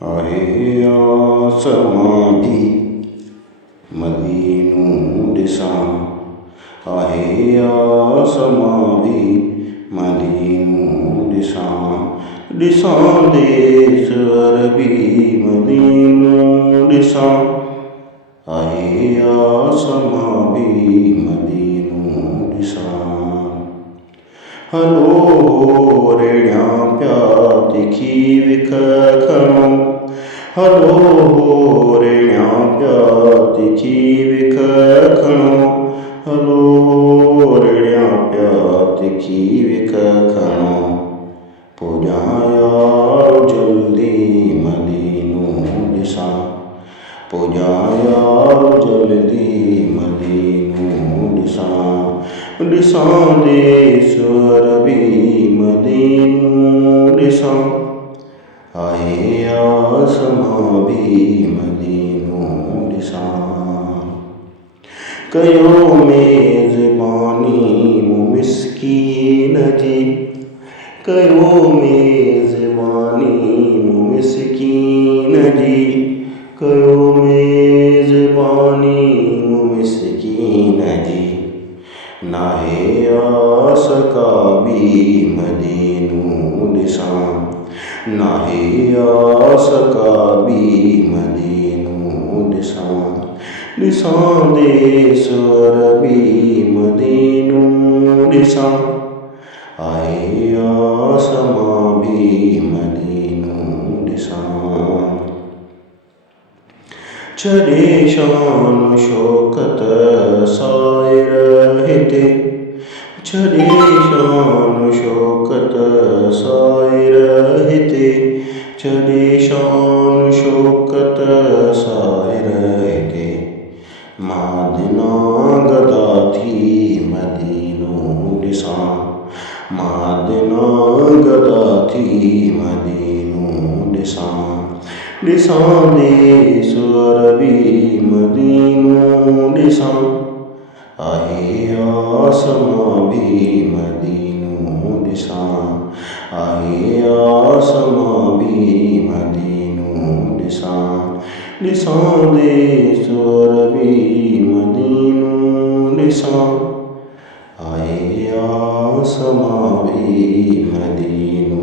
आहे आसमां भी मदीनू ॾिसां, आहे आसमां भी मदीनू ॾिसां, ॾिसां देस अरबी मदीनू ॾिसां, आहे आसमां भी मदीनू ॾिसां। हलो रेड़ियां पिया तिखी विख खणो, हलो रेड़ियां पिया तिखी विख खणो, हलो रेड़ियां पिया तिखी विख खणो, पुॼां यार जल्दी मदीनू ॾिसां, पुॼां यार जल्दी मदीनू ॾिसां, ॾिसां देस अरबी मदीनू ॾिसां, आहे आसमां भी मदीनू ॾिसां। कयो मेज़बानी मूं मिस्कीन जी, कयो मेज़बानी मूं मिस्कीन जी, कयो मेज़बानी मूं मिस्कीन जी, नाहे आस का भी मदीनू ॾिसां, नाहे आस का भी मदीनू ॾिसां, ॾिसां देस अरबी मदीनू ॾिसां, आहे आसमां भी मदीनू ॾिसां। छॾे शान शौकत साइर हिते, छॾे शान शौकत साइर हिते, छॾे शान शौकत साइर हिते, मादिना गदा थी मदीनू ॾिसां, मादिना गदा थी मदीनू ॾिसां, ॾिसां देस अरबी मदीनू ॾिसां, आहे आसमां भी मदीनू ॾिसां, आहे आसमां भी मदीनू ॾिसां, ॾिसां देस अरबी मदीनू ॾिसां, आहे आसमां भी मदीनू